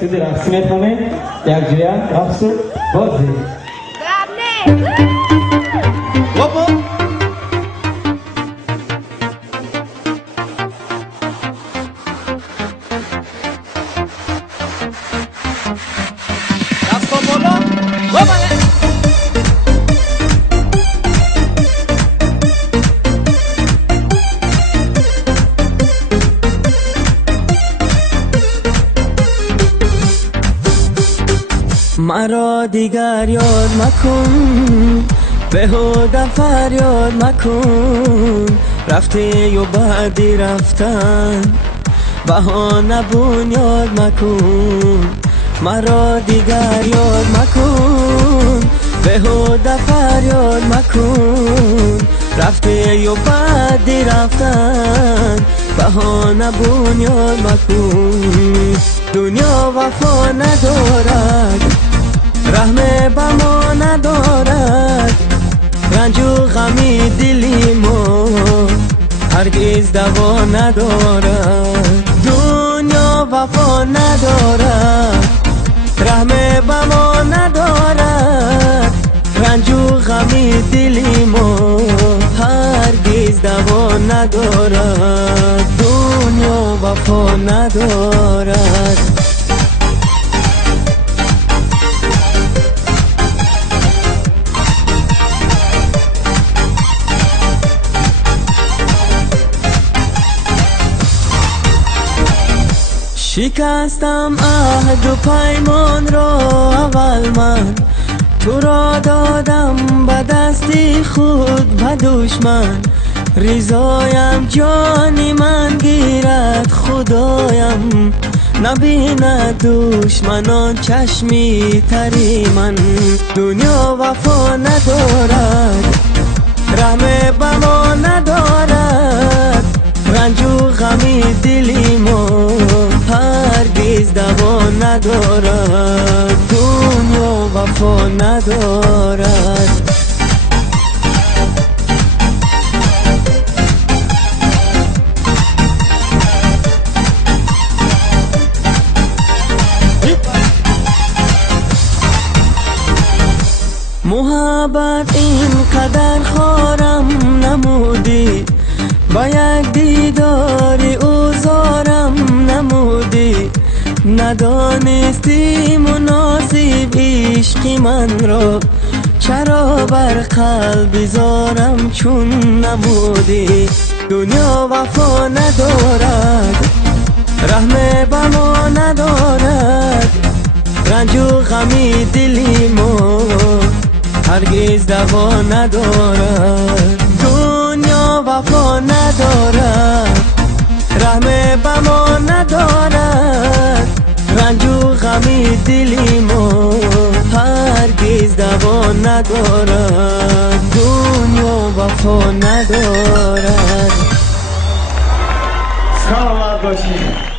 سید رقصیمت همه یک جویا رقص و بازی مرا دیگر یاد مکن، بهوده فریاد مکن، رفته و بعدی رفتن بهانه بنیاد مکن. مرا دیگر یاد مکن، بهوده فریاد مکن، رفته و بعدی رفتن بهانه بنیاد مکن. دنیا وفا ندارد، رحم به ما ندارد، رنج و غمی دلی ما هرگز دوا ندارد. دنیا وفا ندارد، رحم به ما ندارد، رنج و غمی دلی ما هرگز دوا ندارد. دنیا وفا ندارد. شکستم عهد و پیمان را اول من، تو را دادم به دستی خود به دشمن. رضایم جانی من گیرد خدایم، نبیند دشمنان چشمی تری من. دنیا وفا ندارد، رحم به ما ندارد، رنج و غمی دلی ما هرگز دوا ندارد. دنیا وفا ندارد. محبت این قدر خارم نمودی، با یک دیداری اوزارم نمودی. ندانستی مناسب عشق من را، چرا بر قلب زارم چون نمودی. دنیا وفا ندارد، رحم به ما ندارد، رنج و غمی دلی ما هرگز دوا ندارد. دنیا وفا ندارد، رحم به ما ندارد، رنج و غمی دلی ما هرگز دوا ندارد.